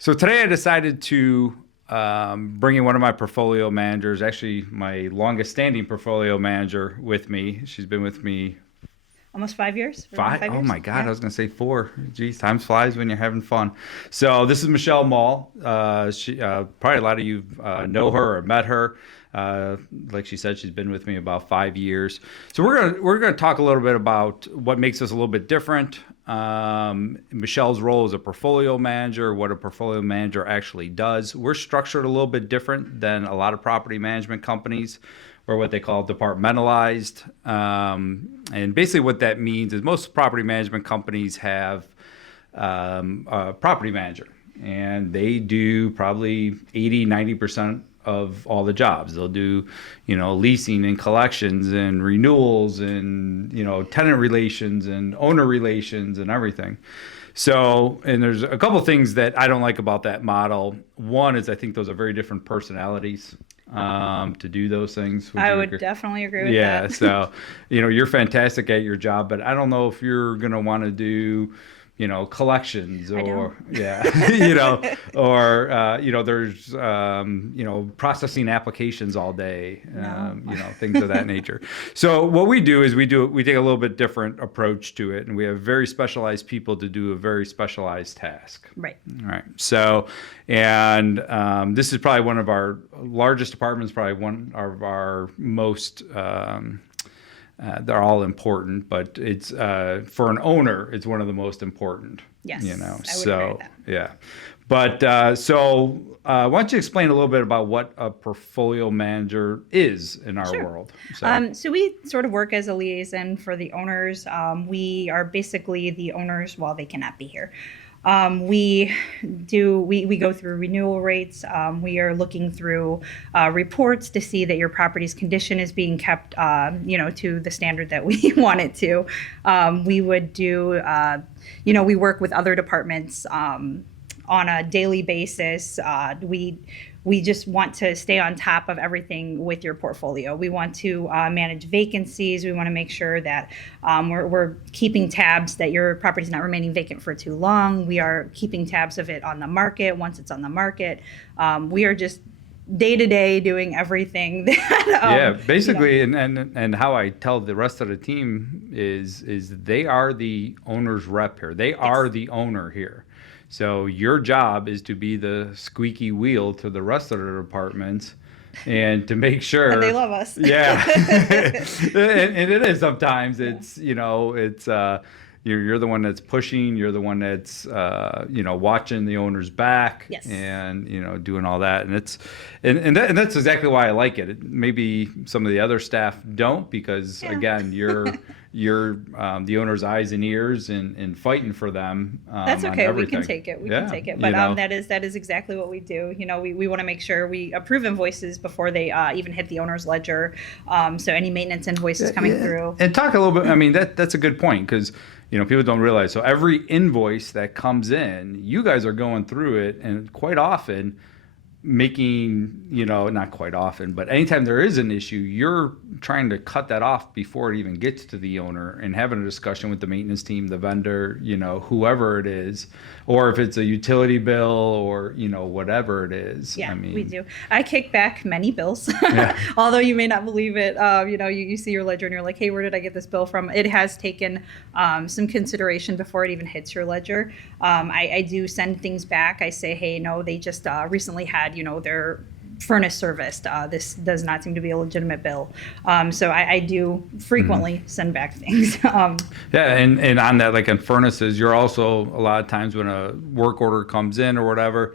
So today I decided to bring in one of my portfolio managers, actually my longest standing portfolio manager with me. She's been with me Almost 5 years? Around five. 5 years? Oh my God, Yeah. I was going to say four. Geez, time flies when you're having fun. So this is Michelle Mall. Probably a lot of you know her or met her. Like she said, she's been with me about 5 years. So we're gonna talk a little bit about what makes us a little bit different. Michelle's role as a portfolio manager, what a portfolio manager actually does. We're structured a little bit different than a lot of property management companies. Or what they call departmentalized. And basically, what that means is most property management companies have a property manager, and they do probably 80-90% of all the jobs. They'll do, leasing and collections and renewals and, tenant relations and owner relations and everything. So, and there's a couple things that I don't like about that model. One is I think those are very different personalities to do those things. I would definitely agree with Yeah, that. so you're fantastic at your job, but I don't know if you're gonna want to do, collections I don't. or yeah, or there's processing applications all day, No. things of that nature. So what we do is we take a little bit different approach to it, and we have very specialized people to do a very specialized task. Right. All right. So, and this is probably one of our largest departments, probably one of our most, they're all important, but it's for an owner, it's one of the most important. Yes, I would agree So, with that. yeah. But why don't you explain a little bit about what a portfolio manager is in our Sure. world? So, So we sort of work as a liaison for the owners. We are basically the owners while they cannot be here. We go through renewal rates. We are looking through reports to see that your property's condition is being kept, to the standard that we want it to. We would do, we work with other departments on a daily basis. We just want to stay on top of everything with your portfolio. We want to manage vacancies. We want to make sure that we're keeping tabs that your property is not remaining vacant for too long. We are keeping tabs of it on the market once it's on the market. We are just day to day doing everything that yeah, basically, and how I tell the rest of the team is they are the owner's rep here. They are the owner here. So your job is to be the squeaky wheel to the rest of the departments and to make sure. And they love us. Yeah. And it is sometimes. It's, you're the one that's pushing, you're the one that's, watching the owner's back. Yes. And, doing all that. And and that's exactly why I like it. Maybe some of the other staff don't because, again, you're the owner's eyes and ears and fighting for them. That's okay. On We can everything. take it. We Yeah, can take it. But that is exactly what we do. We want to make sure we approve invoices before they even hit the owner's ledger. So any maintenance invoices coming through. And talk a little bit. I mean, that's a good point because people don't realize. So every invoice that comes in, you guys are going through it, and quite often making, not quite often, but anytime there is an issue, you're trying to cut that off before it even gets to the owner and having a discussion with the maintenance team, the vendor, whoever it is, or if it's a utility bill or, whatever it is. Yeah, I mean, we do. I kick back many bills, although you may not believe it. You see your ledger and you're like, hey, where did I get this bill from? It has taken some consideration before it even hits your ledger. I do send things back. I say, hey, no, they just recently had, their furnace serviced. This does not seem to be a legitimate bill. So I do frequently send back things. Yeah, and on that, like in furnaces, you're also a lot of times when a work order comes in or whatever,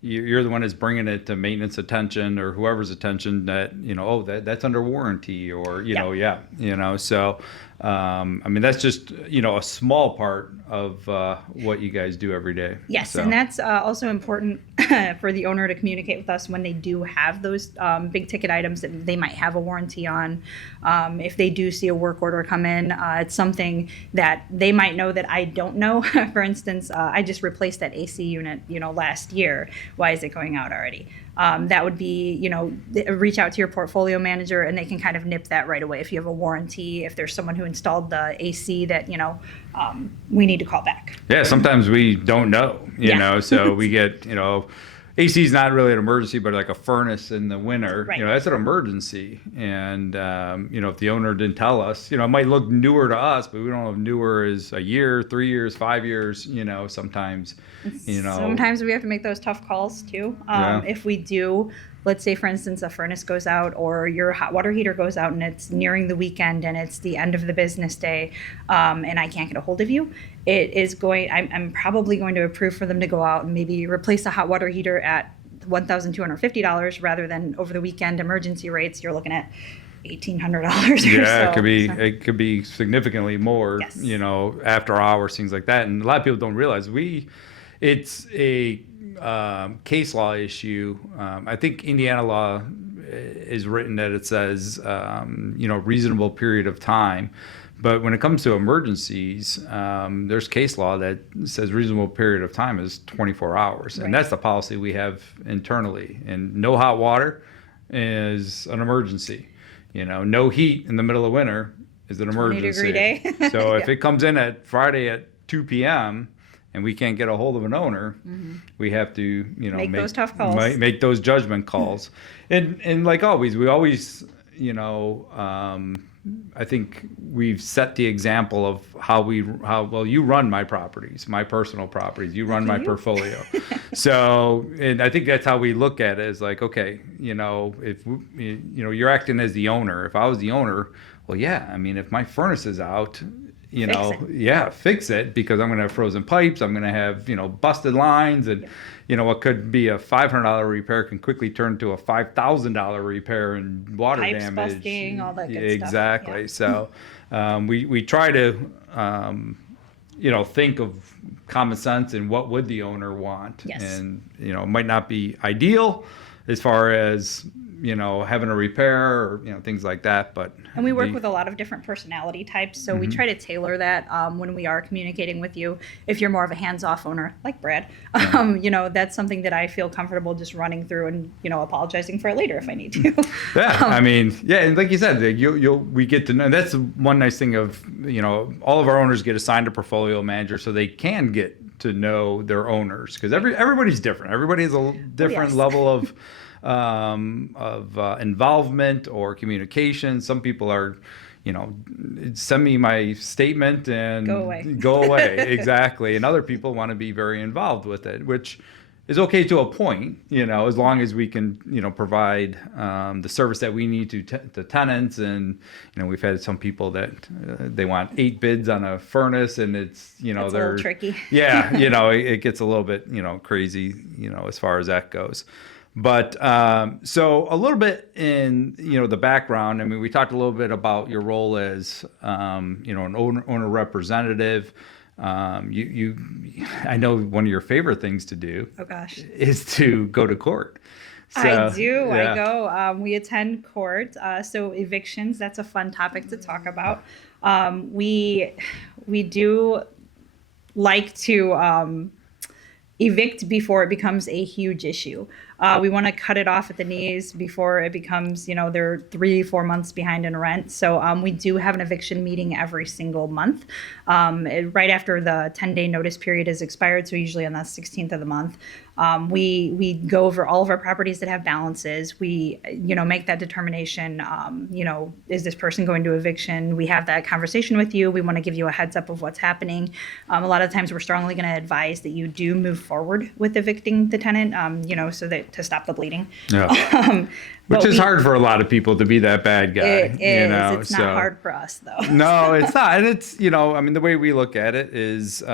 you're the one that's bringing it to maintenance attention or whoever's attention that that's under warranty or so. I mean, that's just a small part of what you guys do every day. Yes, So. and that's also important for the owner to communicate with us when they do have those big ticket items that they might have a warranty on. If they do see a work order come in, it's something that they might know that I don't know. For instance, I just replaced that AC unit, last year. Why is it going out already? That would be, reach out to your portfolio manager and they can kind of nip that right away. If you have a warranty, if there's someone who installed the AC that, we need to call back. Yeah, sometimes we don't know, Yeah. so we get, AC is not really an emergency, but like a furnace in the winter, Right. That's an emergency. And, if the owner didn't tell us, it might look newer to us, but we don't know if newer is a year, 3 years, 5 years, sometimes, Sometimes we have to make those tough calls too. Yeah. If we do, let's say, for instance, a furnace goes out or your hot water heater goes out and it's nearing the weekend and it's the end of the business day, and I can't get a hold of you, I'm probably going to approve for them to go out and maybe replace the hot water heater at $1,250 rather than over the weekend emergency rates. You're looking at $1,800 or so. Yeah, So, it could be significantly more, Yes. after hours, things like that. And a lot of people don't realize it's a case law issue. I think Indiana law is written that it says, reasonable period of time. But when it comes to emergencies, there's case law that says reasonable period of time is 24 hours. Right. And that's the policy we have internally. And no hot water is an emergency. No heat in the middle of winter is an 20-degree emergency. day. So if Yeah. it comes in at Friday at 2 p.m. and we can't get a hold of an owner, we have to, Make those tough calls. Make those judgment calls. And like always, we always, I think we've set the example of how well you run my properties, my personal properties. You run my portfolio. So, and I think that's how we look at it, is like, okay, if you're acting as the owner. If I was the owner, well, yeah, I mean, if my furnace is out, fix it, because I'm going to have frozen pipes. I'm going to have, busted lines, and, what could be a $500 repair can quickly turn to a $5,000 repair and water Pipes damage. busting, all that good Exactly. stuff. So we try to, think of common sense and what would the owner want. Yes. And, it might not be ideal as far as, having a repair or, things like that. And we work with a lot of different personality types, so we try to tailor that when we are communicating with you. If you're more of a hands-off owner, like Brad, that's something that I feel comfortable just running through and, apologizing for it later if I need to. Yeah, and like you said, we get to know. That's one nice thing of, all of our owners get assigned a portfolio manager so they can get to know their owners, because everybody's different. Everybody has a different Yes. level of involvement or communication. Some people are, send me my statement and Go away. Exactly. And other people want to be very involved with it, which is okay to a point, as long as we can, provide the service that we need to tenants. And, we've had some people that they want 8 bids on a furnace, and it's, That's a little tricky. Yeah, it gets a little bit, crazy, as far as that goes. But so a little bit in, the background. I mean, we talked a little bit about your role as, an owner representative. I know one of your favorite things to do. Oh gosh. Is to go to court. So, I do. yeah. I go. We attend court. So evictions, that's a fun topic to talk about. We do like to evict before it becomes a huge issue. We want to cut it off at the knees before it becomes, they're 3-4 months behind in rent. So we do have an eviction meeting every single month, right after the 10-day notice period is expired. So usually on the 16th of the month, we go over all of our properties that have balances. We, make that determination. Is this person going to eviction? We have that conversation with you. We want to give you a heads up of what's happening. A lot of times we're strongly going to advise that you do move forward with evicting the tenant, so that to stop the bleeding. Yeah. Which is hard for a lot of people to be that bad guy. It is. It's not hard for us, though. No, it's not. And it's, the way we look at it is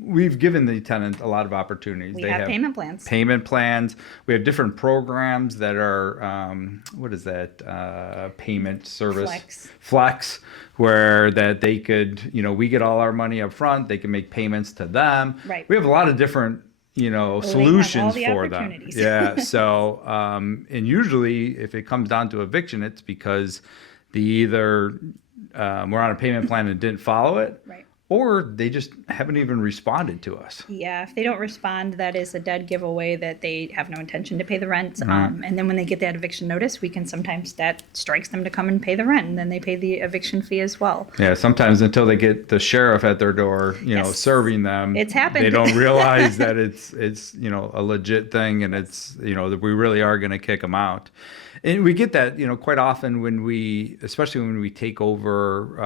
we've given the tenant a lot. Of opportunities. We have payment plans. Payment plans. We have different programs that are, what is that? Payment service. Flex, where that they could, we get all our money up front. They can make payments to them. Right. We have a lot of different, solutions for them. opportunities. Yeah. So, and usually if it comes down to eviction, it's because they either were on a payment plan and didn't follow it. Right. or they just haven't even responded to us. Yeah, if they don't respond, that is a dead giveaway that they have no intention to pay the rent. Right. And then when they get that eviction notice, we can sometimes that strikes them to come and pay the rent, and then they pay the eviction fee as well. Yeah, sometimes until they get the sheriff at their door, Yes. serving them, It's happened. they don't realize that it's a legit thing, and it's that we really are going to kick them out. And we get that quite often especially when we take over.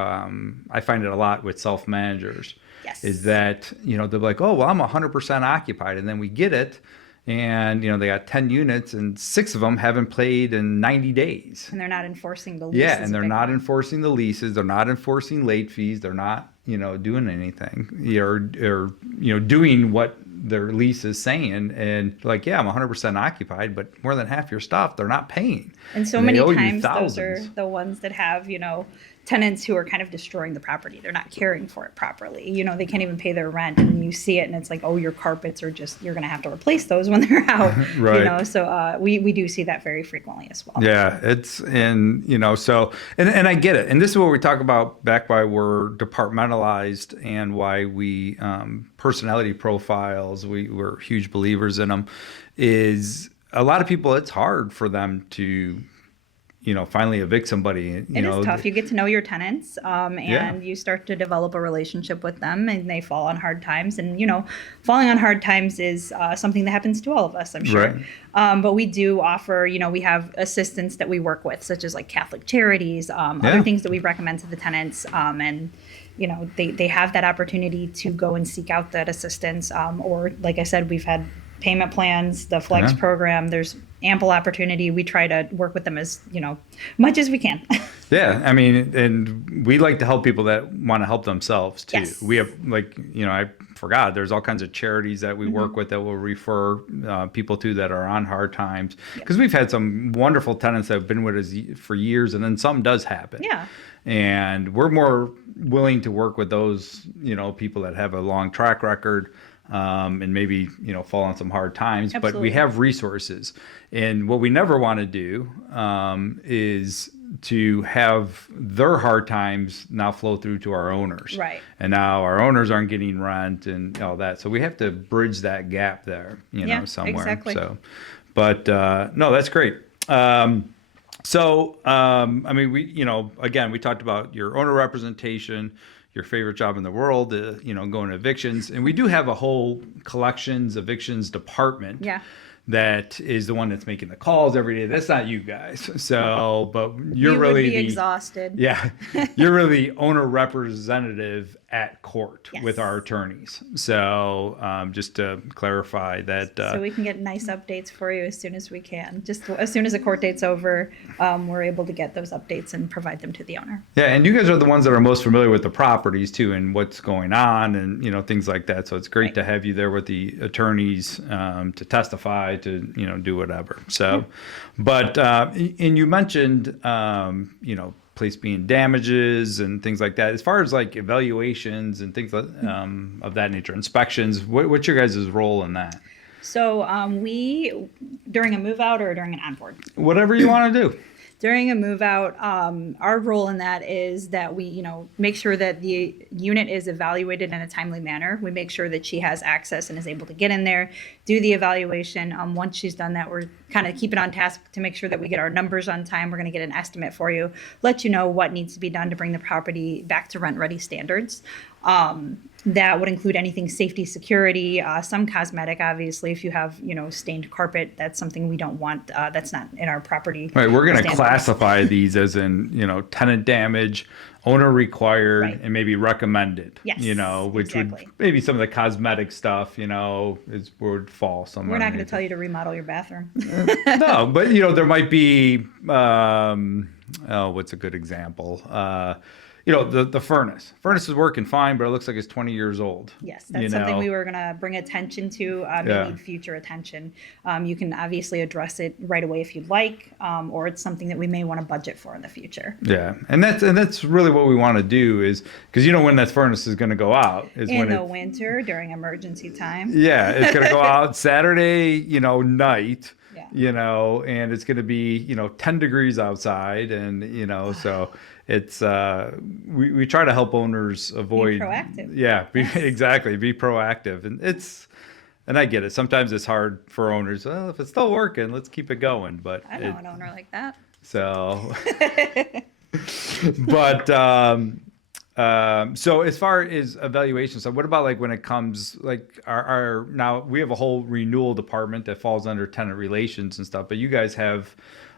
I find it a lot with self managers. Yes. Is that they're like, oh well, I'm 100% occupied, and then we get it. And they got 10 units, and 6 of them haven't played in 90 days. And they're not enforcing the leases. Yeah, and they're not enforcing the leases. They're not enforcing late fees. They're not doing anything or doing what their lease is saying. And like, yeah, I'm 100% occupied, but more than half your stuff they're not paying. And so And they many owe you times those are thousands. the ones that have, tenants who are kind of destroying the property. They're not caring for it properly. They can't even pay their rent, and you see it and it's like, oh, your carpets are just, you're going to have to replace those when they're out. Right. So we do see that very frequently as well. Yeah, it's so and I get it. And this is what we talk about back why we're departmentalized and why we personality profiles, we're huge believers in them, is a lot of people, it's hard for them to finally evict somebody. It is tough. You get to know your tenants, and Yeah. you start to develop a relationship with them, and they fall on hard times. And falling on hard times is something that happens to all of us, I'm sure. Right. But we do offer, we have assistants that we work with, such as like Catholic Charities, other things that we recommend to the tenants, and they have that opportunity to go and seek out that assistance. Or like I said, we've had payment plans, the Flex program. There's ample opportunity. We try to work with them as much as we can. Yeah, I mean, and we like to help people that want to help themselves too. Yes. We have I forgot, there's all kinds of charities that we work with that will refer people to that are on hard times, because we've had some wonderful tenants that have been with us for years, and then something does happen. Yeah. And we're more willing to work with those people that have a long track record. And maybe fall on some hard times. Absolutely. But we have resources, and what we never want to do is to have their hard times now flow through to our owners. Right. And now our owners aren't getting rent and all that, so we have to bridge that gap there, somewhere. Exactly. So, but no, that's great. I mean, again, we talked about your owner representation, your favorite job in the world, going to evictions. And we do have a whole collections, evictions department. Yeah. That is the one that's making the calls every day. That's not you guys. So, but you're You really would be exhausted. Yeah, you're really the owner representative at court Yes. with our attorneys. So, just to clarify that. So we can get nice updates for you as soon as we can. Just as soon as the court date's over, we're able to get those updates and provide them to the owner. Yeah, and you guys are the ones that are most familiar with the properties too, and what's going on, and things like that. So it's great to have you there with the attorneys to testify, to do whatever. So, but and you mentioned place being damages and things like that. As far as like evaluations and things of that nature, inspections, what's your guys' role in that? So we, during a move out or during an onboard? Whatever you want to do. During a move out, our role in that is that we, make sure that the unit is evaluated in a timely manner. We make sure that she has access and is able to get in there, do the evaluation. Once she's done that, we're kind of keeping on task to make sure that we get our numbers on time. We're going to get an estimate for you, let you know what needs to be done to bring the property back to rent-ready standards. That would include anything safety, security, some cosmetic, obviously. If you have, stained carpet, that's something we don't want. That's not in our property. Right, we're going to standards. classify these as in, tenant damage, owner required, Right. and maybe recommended. Yes, which exactly. would maybe some of the cosmetic stuff, would fall somewhere. We're not going to underneath tell you to remodel your bathroom. it. No, but there might be. What's a good example? The furnace. Furnace is working fine, but it looks like it's 20 years old. Yes, that's something we were going to bring attention to, maybe future attention. You can obviously address it right away if you'd like, or it's something that we may want to budget for in the future. Yeah, and that's really what we want to do, is because when that furnace is going to go out is In when the winter, during emergency time. yeah, it's going to go out Saturday, night. Yeah. And it's going to be 10 degrees outside, and so it's we try to help owners avoid. Be proactive. Yeah, Yes. exactly. Be proactive, and I get it. Sometimes it's hard for owners. Well, if it's still working, let's keep it going. But I know an owner like that. so, but so as far as evaluation, so what about like when it comes like our now we have a whole renewal department that falls under tenant relations and stuff, but you guys have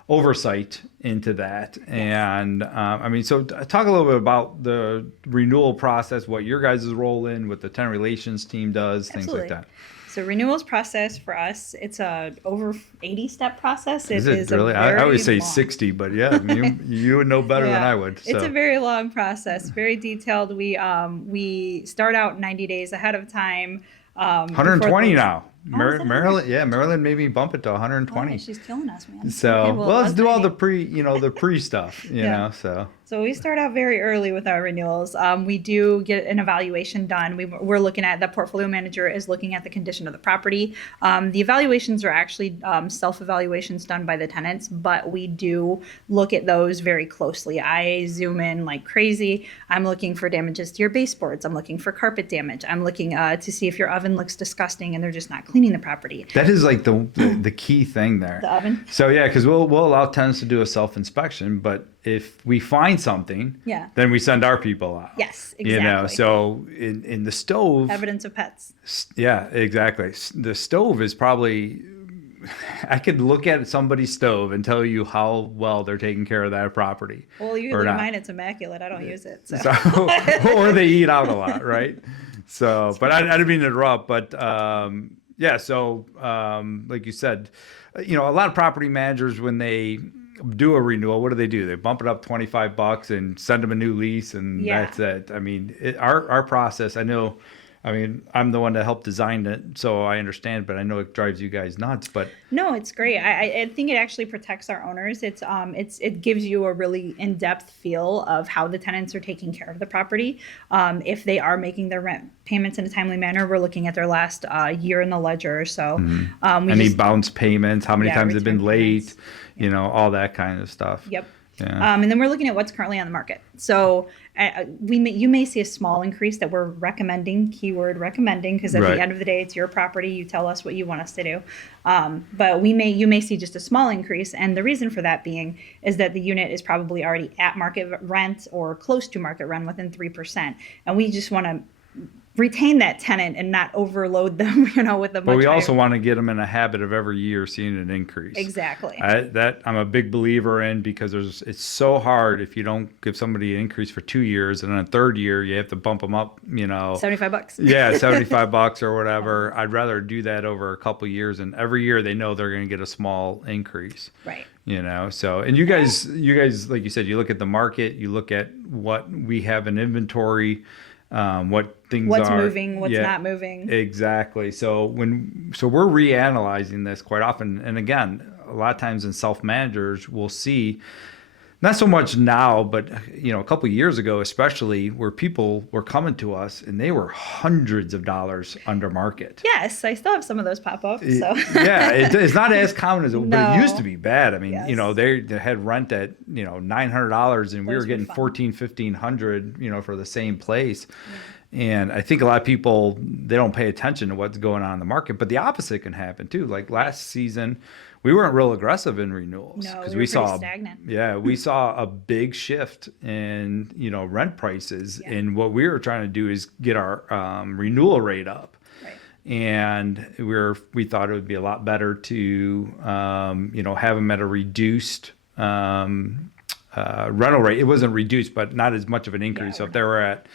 oversight into that. And I mean, so talk a little bit about the renewal process, what your guys' role in, what the tenant relations team does, things Absolutely. like that. So renewals process for us, it's a over 80-step process. Is it really? I always say 60, but yeah, I mean, you would know better than I would. So. It's a very long process, very detailed. We start out 90 days ahead of time. 120 now. Maryland, Maryland made me bump it to 120. Oh, she's killing us, man. So, Okay, well, let's do all the pre stuff, you know, so. So we start out very early with our renewals. We do get an evaluation done. We're looking at, the portfolio manager is looking at the condition of the property. The evaluations are actually self-evaluations done by the tenants, but we do look at those very closely. I zoom in like crazy. I'm looking for damages to your baseboards. I'm looking for carpet damage. I'm looking to see if your oven looks disgusting and they're just not cleaning the property. That is like the key thing there. The oven? So yeah, because we'll allow tenants to do a self-inspection, but if we find something, then we send our people out. Yes, exactly. You know, so in the stove. Evidence of pets. Yeah, exactly. The stove is probably, I could look at somebody's stove and tell you how well they're taking care of that property. Well, usually mine, it's immaculate. I don't use it. So. Or they eat out a lot, right? So, but I didn't mean to interrupt, but yeah, so like you said, you know, a lot of property managers, when they do a renewal, what do? They bump it up $25 and send them a new lease, and that's it. I mean, our process, I know, I mean, I'm the one that helped design it, so I understand, but I know it drives you guys nuts. But no, it's great. I think it actually protects our owners. It gives you a really in-depth feel of how the tenants are taking care of the property. If they are making their rent payments in a timely manner, we're looking at their last year in the ledger. So any bounce payments, how many times they've been late, payments. You know, all that kind of stuff. Yep. Yeah. And then we're looking at what's currently on the market. So you may see a small increase that we're recommending, keyword recommending, because at the end of the day, it's your property. You tell us what you want us to do. But you may see just a small increase. And the reason for that being is that the unit is probably already at market rent or close to market rent within 3%. And we just want to retain that tenant and not overload them, you know, with a much But we higher... also want to get them in a habit of every year seeing an increase. Exactly. That I'm a big believer in, because it's so hard if you don't give somebody an increase for 2 years, and then a third year you have to bump them up, you know. $75. Yeah, $75 or whatever. I'd rather do that over a couple of years, and every year they know they're going to get a small increase. Right. You know, so, and you guys, like you said, you look at the market, you look at what we have in inventory, what things what's are moving, what's not moving. Exactly. So we're reanalyzing this quite often, and again, a lot of times in self-managers, we'll see, not so much now, but you know, a couple of years ago, especially, where people were coming to us and they were hundreds of dollars under market. Yes, I still have some of those pop up. So yeah, it's not as common as but it used to be bad. I mean, Yes. you know, they had rent at, you know, $900, and we were getting $1,400-$1,500, you know, for the same place. And I think a lot of people, they don't pay attention to what's going on in the market, but the opposite can happen too. Like last season, we weren't real aggressive in renewals, because we saw stagnant. we saw a big shift in, you know, rent prices, and what we were trying to do is get our renewal rate up. And we thought it would be a lot better to you know, have them at a reduced rental rate. It wasn't reduced, but not as much of an increase. So if they were at,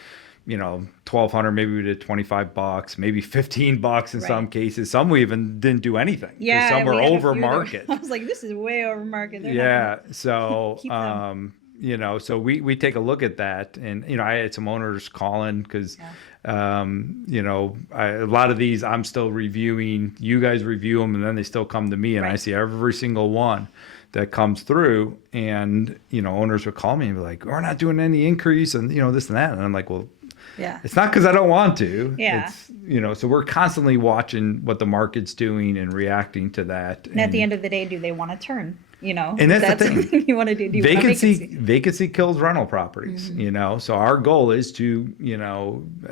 you know, $1,200, maybe we did $25, maybe $15 in some cases. Some we even didn't do anything. Yeah, some were over market. I was like, this is way over market. So you know, so we take a look at that, and you know, I had some owners calling because you know, a lot of these I'm still reviewing. You guys review them, and then they still come to me, and I see every single one that comes through. And you know, owners would call me and be like, we're not doing any increase, and you know, this and that, and I'm like, well, it's not because I don't want to. It's, you know, so we're constantly watching what the market's doing and reacting to that. And at the end of the day, do they want to turn? And if that's the thing. something you want to do. Do you want Vacancy kills rental properties, So our goal is to,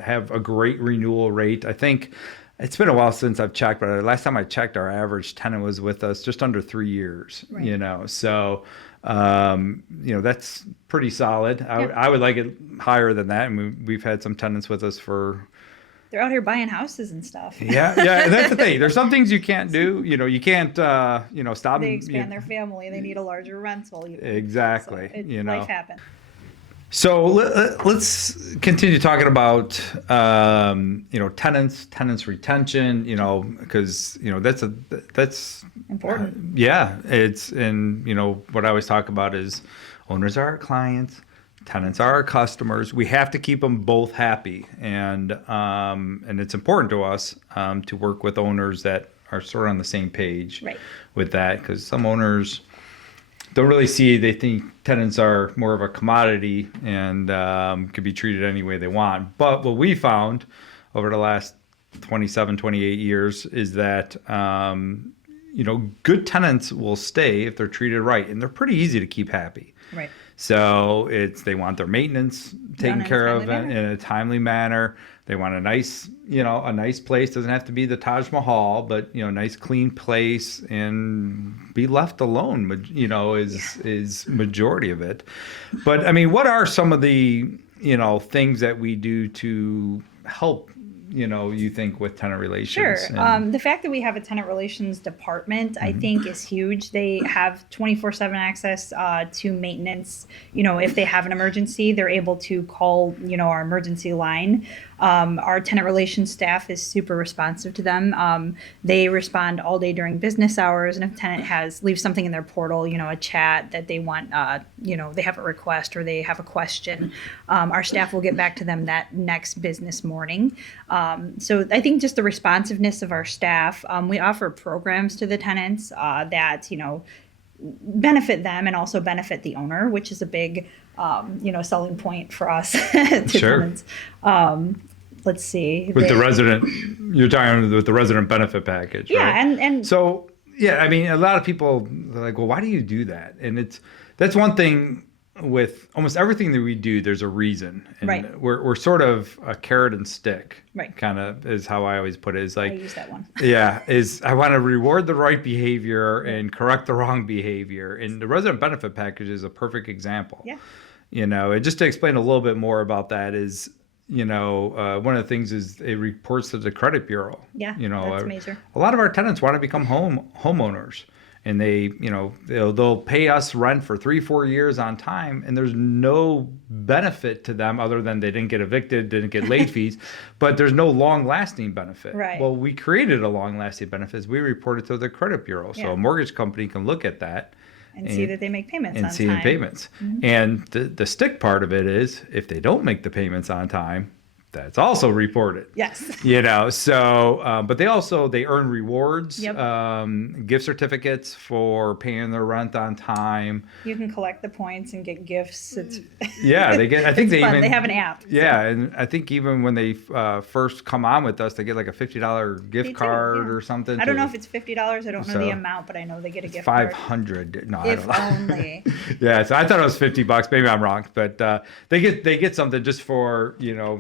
have a great renewal rate. I think it's been a while since I've checked, but last time I checked, our average tenant was with us just under 3 years, Right. So, that's pretty solid. I would like it higher than that. And we've had some tenants with us for. They're out here buying houses and stuff. Yeah, and that's the thing. There's some things you can't do. You can't, stop. They expand their family. They need a larger rental. Exactly. So life happens. So let's continue talking about, tenants retention, because, that's Important. Yeah, what I always talk about is owners are our clients. Tenants are our customers. We have to keep them both happy, and it's important to us to work with owners that are sort of on the same page with that, because some owners don't really see. They think tenants are more of a commodity and could be treated any way they want. But what we found over the last 27, 28 years is that good tenants will stay if they're treated right, and they're pretty easy to keep happy. Right. So they want their maintenance taken care of in a timely manner. They want a nice place. Doesn't have to be the Taj Mahal, but a nice clean place, and be left alone, is majority of it. But I mean, what are some of the, things that we do to help, you think, with tenant relations? Sure. The fact that we have a tenant relations department, I think, is huge. They have 24/7 access to maintenance. If they have an emergency, they're able to call, our emergency line. Our tenant relations staff is super responsive to them. They respond all day during business hours, and if a tenant leaves something in their portal, a chat that they want, they have a request or they have a question, our staff will get back to them that next business morning. So I think just the responsiveness of our staff. We offer programs to the tenants that benefit them and also benefit the owner, which is a big selling point for us to tenants. Let's see. With the resident, you're talking with the resident benefit package, right? Yeah, and so I mean, a lot of people are like, well, why do you do that? And that's one thing with almost everything that we do. There's a reason, and right. We're sort of a carrot and stick, right? Kind of is how I always put it. Is like, I use that one. I want to reward the right behavior and correct the wrong behavior, and the resident benefit package is a perfect example. Yeah. And just to explain a little bit more about that is, one of the things is it reports to the credit bureau. Yeah, that's major. A lot of our tenants want to become homeowners, and they'll pay us rent for 3-4 years on time, and there's no benefit to them other than they didn't get evicted, didn't get late fees, but there's no long-lasting benefit. Right. Well, we created a long-lasting benefit. We report it to the credit bureau, so a mortgage company can look at that. And see that they make payments on time. And see the payments. Mm-hmm. And the stick part of it is, if they don't make the payments on time, that's also reported. Yes. So, but they earn rewards, Yep. Gift certificates for paying their rent on time. You can collect the points and get gifts. They get. I think they have an app. Yeah, so. And I think even when they first come on with us, they get like a $50 gift card or something. I don't know if it's $50. I don't know the amount, but I know they get a gift card. $500. No, if I don't know. Only. Yeah, so I thought it was $50. Maybe I'm wrong, but they get something just for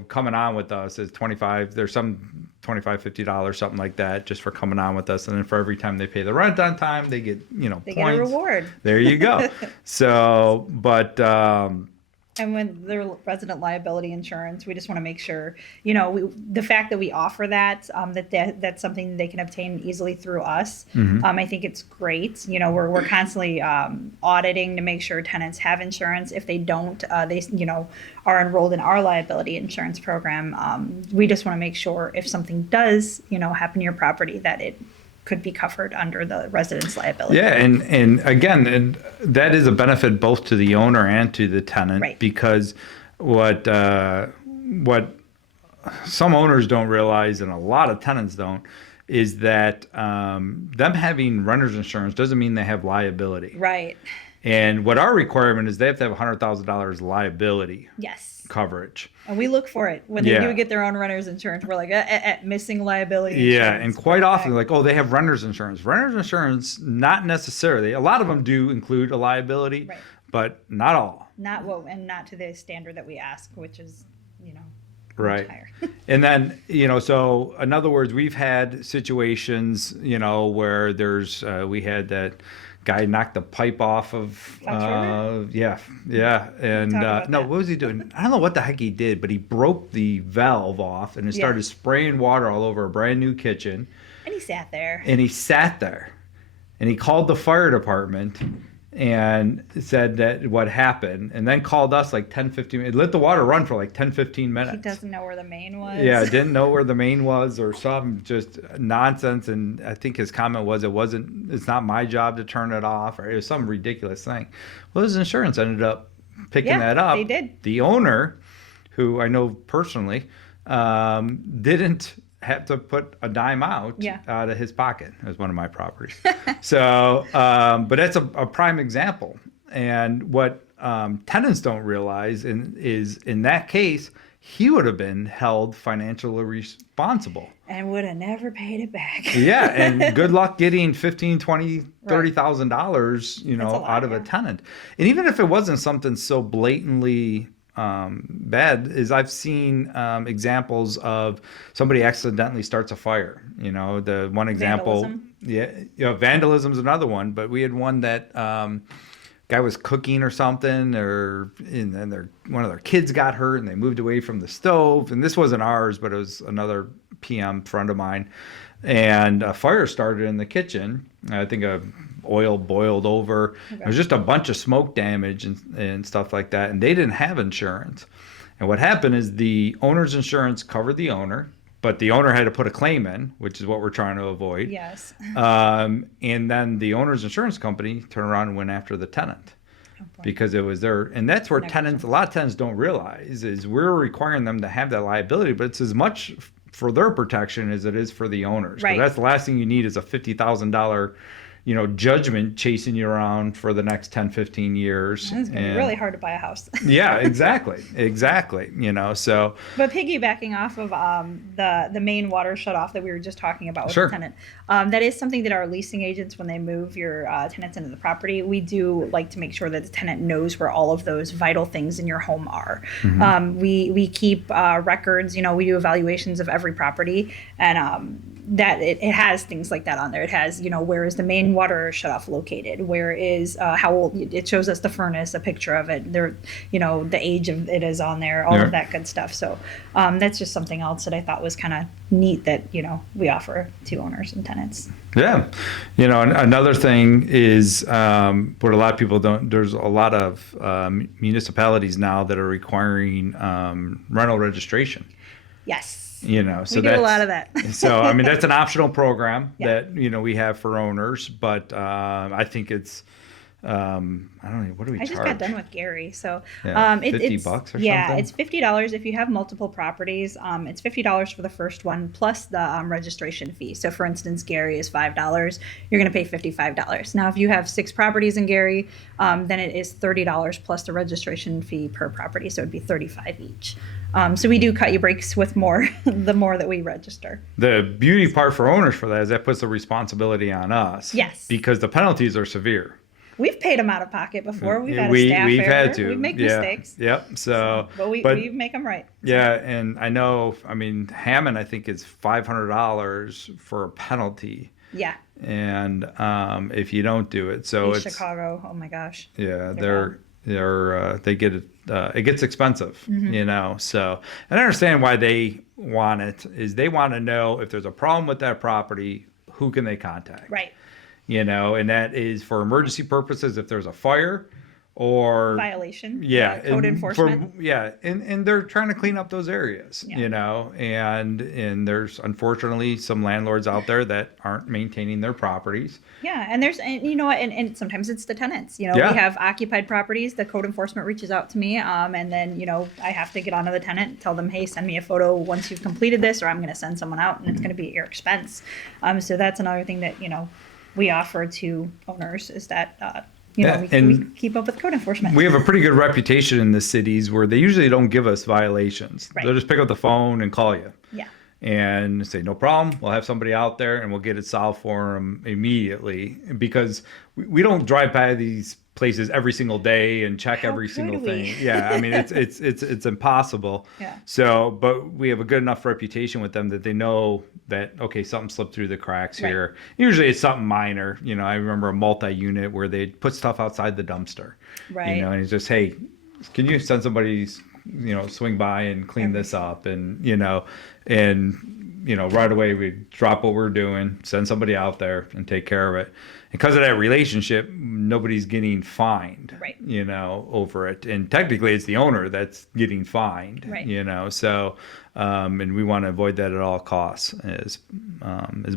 coming on with us. Is 25. There's some $25, $50, something like that, just for coming on with us, and then for every time they pay the rent on time, they get they points. Get a reward. There you go. So, but. And with their resident liability insurance, we just want to make sure, the fact that we offer that, that's something they can obtain easily through us. Mm-hmm. I think it's great. We're constantly auditing to make sure tenants have insurance. If they don't, they are enrolled in our liability insurance program. We just want to make sure if something does, happen to your property, that it could be covered under the resident's liability. Yeah, and again, that is a benefit both to the owner and to the tenant, right. Because what some owners don't realize, and a lot of tenants don't, is that them having renter's insurance doesn't mean they have liability. Right. And what our requirement is they have to have $100,000 liability Yes. coverage. And we look for it when they Yeah. do get their own renter's insurance. We're like, missing liability Yeah, insurance. and quite often they're like, oh, they have renter's insurance. Renter's insurance, not necessarily. A lot of them do include a liability, Right. but not all. Not to the standard that we ask, which is, much Right. higher. And then, so in other words, we've had situations, where we had that guy knock the pipe off of, Fox River? yeah. And, Talk about no, that. what was he doing? I don't know what the heck he did, but he broke the valve off and it Yeah. started spraying water all over a brand new kitchen. And he sat there. And he sat there and he called the fire department and said that what happened, and then called us like 10, 15 minutes. It let the water run for like 10, 15 minutes. He doesn't know where the main was. Yeah, didn't know where the main was or some just nonsense. And I think his comment was, it's not my job to turn it off, or it was some ridiculous thing. Well, his insurance ended up picking that up. They did. The owner, who I know personally, didn't have to put a dime out of his pocket. It was one of my properties. So, but that's a prime example. And what tenants don't realize is in that case, he would have been held financially responsible. And would have never paid it back. Yeah, and good luck getting $15,000, $20,000, $30,000, That's a lot, out of a tenant. And even if it wasn't something so blatantly bad, is I've seen examples of somebody accidentally starts a fire. The one example, Vandalism? Vandalism's another one. But we had one that guy was cooking or something, and then one of their kids got hurt, and they moved away from the stove. And this wasn't ours, but it was another PM friend of mine. And a fire started in the kitchen. I think oil boiled over. Okay. There was just a bunch of smoke damage and stuff like that. And they didn't have insurance. And what happened is the owner's insurance covered the owner, but the owner had to put a claim in, which is what we're trying to avoid. Yes. And then the owner's insurance company turned around and went after the tenant. Because it was their, and that's where a lot of tenants don't realize is we're requiring them to have that liability, but it's as much for their protection as it is for the owners. 'Cause Right. that's the last thing you need is a $50,000, judgment chasing you around for the next 10, 15 years. It's going to be really hard to buy a house. Yeah, exactly. So. But piggybacking off of the main water shutoff that we were just talking about with Sure. the tenant, that is something that our leasing agents, when they move your tenants into the property, we do like to make sure that the tenant knows where all of those vital things in your home are. Mm-hmm. We keep records. We do evaluations of every property, and that it has things like that on there. It has, where is the main water shutoff located? Where is how old? It shows us the furnace, a picture of it. There, the age of it is on there. All of that good stuff. So that's just something else that I thought was kind of neat that we offer to owners and tenants. Yeah. Another thing is what a lot of people don't, there's a lot of municipalities now that are requiring rental registration. Yes. So we do a lot of that. So, that's an optional program Yeah. that, we have for owners, but I think it's, I don't know, what do we charge? I just got done with Gary, so Yeah, it's $50 or yeah, something? it's $50 if you have multiple properties. It's $50 for the first one plus the registration fee. So, for instance, Gary is $5. You're going to pay $55. Now, if you have 6 properties in Gary, then it is $30 plus the registration fee per property. So it'd be $35 each. So we do cut you breaks with more, the more that we register. The beauty part for owners for that is that puts the responsibility on us. Yes. Because the penalties are severe. We've paid them out of pocket before. We've had a staff we've error. had to. We make Yeah. mistakes. Yep. So, But we make them right. Yeah, and I know. Hammond, I think is $500 for a penalty. Yeah. And if you don't do it, so East it's Chicago. Oh my gosh. yeah, they get it. It gets expensive, So, and I understand why they want it. Is they want to know if there's a problem with that property, who can they contact? Right. And that is for emergency purposes if there's a fire or Violation. yeah, Code enforcement. and they're trying to clean up those areas, and there's unfortunately some landlords out there that aren't maintaining their properties. Yeah, and sometimes it's the tenants. We have occupied properties. The code enforcement reaches out to me, and then I have to get onto the tenant, tell them, hey, send me a photo once you've completed this, or I'm going to send someone out, and it's going to be at your expense. So that's another thing that we offer to owners is that Yeah, we keep up with code enforcement. we have a pretty good reputation in the cities where they usually don't give us violations. Right. They'll just pick up the phone and call you. Yeah. And say, no problem. We'll have somebody out there and we'll get it solved for them immediately, because we don't drive by these places every single day and check How every single could we? thing. Yeah, I mean it's impossible. Yeah. So, but we have a good enough reputation with them that they know that, okay, something slipped through the cracks Right. here. Usually it's something minor. I remember a multi-unit where they put stuff outside the dumpster. Right. And it's just, hey, can you send somebody, swing by and clean this up, and right away we drop what we're doing, send somebody out there and take care of it. And because of that relationship, nobody's getting fined, Right. Over it. And technically it's the owner that's getting fined, Right. So, and we want to avoid that at all costs as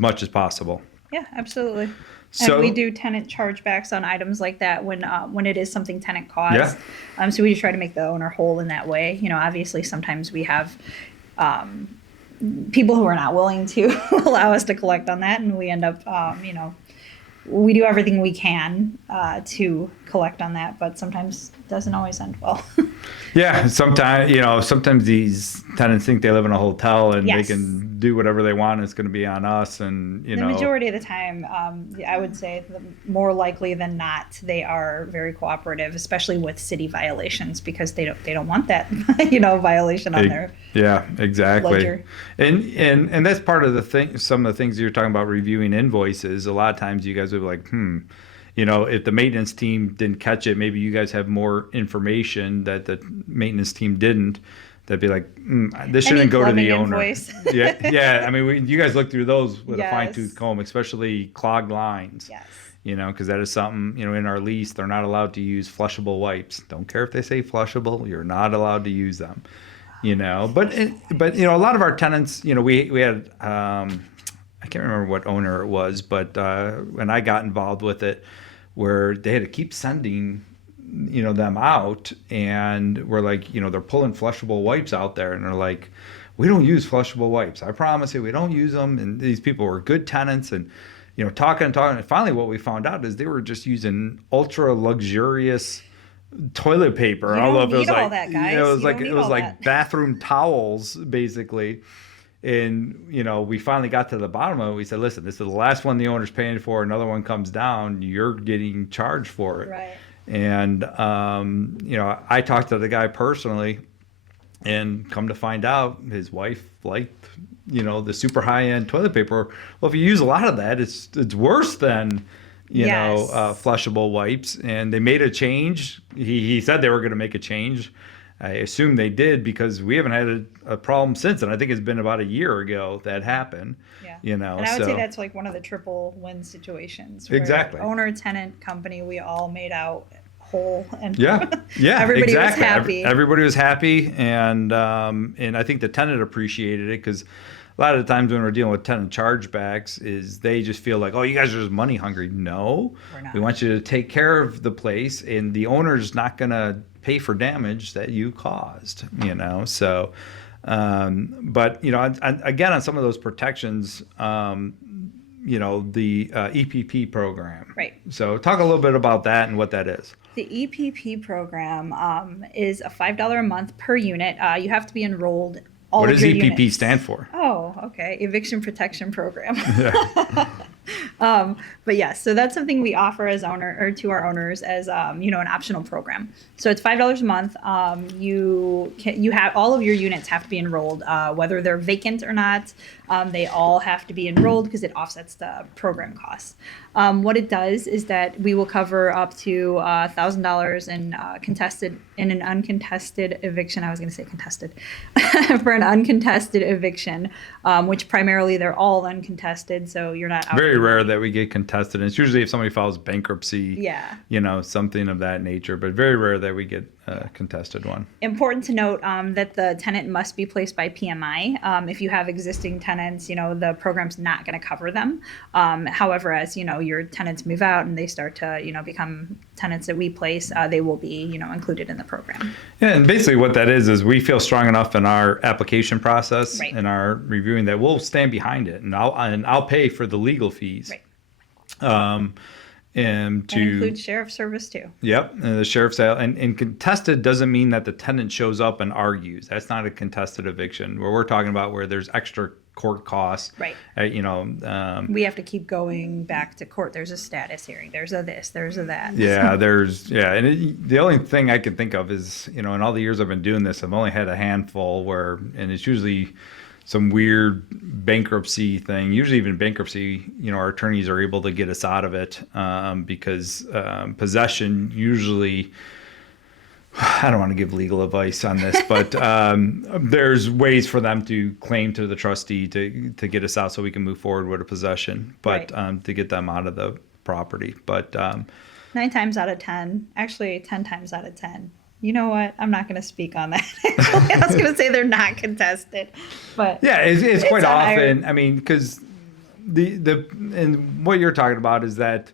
much as possible. Yeah, absolutely. So and we do tenant chargebacks on items like that when it is something tenant caused. Yeah. So we just try to make the owner whole in that way. Obviously sometimes we have people who are not willing to allow us to collect on that, and we end up, we do everything we can to collect on that, but sometimes it doesn't always end well. Yeah, sometimes these tenants think they live in a hotel and Yes. they can do whatever they want. It's going to be on us, and The majority of the time, I would say more likely than not, they are very cooperative, especially with city violations, because they don't want that, violation on their Yeah, exactly. ledger. And that's part of the thing. Some of the things you're talking about reviewing invoices. A lot of times you guys would be like, if the maintenance team didn't catch it, maybe you guys have more information that the maintenance team didn't. That'd be like, this shouldn't go to the owner. Invoice. Yeah. I mean, you guys look through those with a Yes. fine-tooth comb, especially clogged lines. Yes. Because that is something, in our lease, they're not allowed to use flushable wipes. Don't care if they say flushable, you're not allowed to use them. But a lot of our tenants, we had, I can't remember what owner it was, but when I got involved with it, where they had to keep sending, them out, and we're like, they're pulling flushable wipes out there, and they're like, we don't use flushable wipes. I promise you, we don't use them. And these people were good tenants, and talking. And finally, what we found out is they were just using ultra luxurious toilet paper. You I don't know don't if it was need all like that, guys. it was You like don't it need was all like that. bathroom towels, basically. And we finally got to the bottom of it. We said, listen, this is the last one the owner's paying for. Another one comes down, you're getting charged for it. Right. And I talked to the guy personally, and come to find out, his wife liked the super high end toilet paper. Well, if you use a lot of that, it's worse than Yes. flushable wipes. And they made a change. He said they were going to make a change. I assume they did, because we haven't had a problem since, and I think it's been about a year ago that happened. Yeah. And I would so say that's like one of the triple win situations. Where Exactly. Owner, tenant, company, we all made out whole, and yeah, everybody exactly. was happy. Everybody was happy, and I think the tenant appreciated it, because a lot of the times when we're dealing with tenant chargebacks, is they just feel like, oh, you guys are just money hungry. No, We're not. we want you to take care of the place, and the owner's not going to pay for damage that you caused. So, but again, on some of those protections, the EPP program. Right. So talk a little bit about that and what that is. The EPP program is a $5 a month per unit. You have to be enrolled. What of does your EPP units. stand for? Oh, okay. Eviction Protection Program. Yeah. But yes, so that's something we offer as to our owners as an optional program. So it's $5 a month. You have all of your units have to be enrolled, whether they're vacant or not. They all have to be enrolled because it offsets the program costs. What it does is that we will cover up to $1,000 in an uncontested eviction. I was going to say contested for an uncontested eviction, which primarily they're all uncontested. So you're not out Very rare that we get contested. And it's usually if somebody files bankruptcy, Yeah. Something of that nature, but very rare that we get a contested one. Important to note that the tenant must be placed by PMI. If you have existing tenants, the program's not going to cover them. However, as your tenants move out and they start to become tenants that we place, they will be included in the program. Yeah, and basically what that is we feel strong enough in our application process Right. and our reviewing that we'll stand behind it, and I'll pay for the legal fees. Right. And to includes sheriff's service too. Yep, the sheriff's sale. And contested doesn't mean that the tenant shows up and argues. That's not a contested eviction. Where we're talking about where there's extra court costs. Right. We have to keep going back to court. There's a status hearing. There's a this. There's a that. Yeah, the only thing I can think of is, in all the years I've been doing this, I've only had a handful and it's usually some weird bankruptcy thing. Usually even bankruptcy, our attorneys are able to get us out of it because possession usually, I don't want to give legal advice on this, but there's ways for them to claim to the trustee to get us out so we can move forward with a possession, but right. To get them out of the property. But 9 times out of 10, actually 10 times out of 10. You know what? I'm not going to speak on that. I was going to say they're not contested, but yeah, it's quite often. I mean, because and what you're talking about is that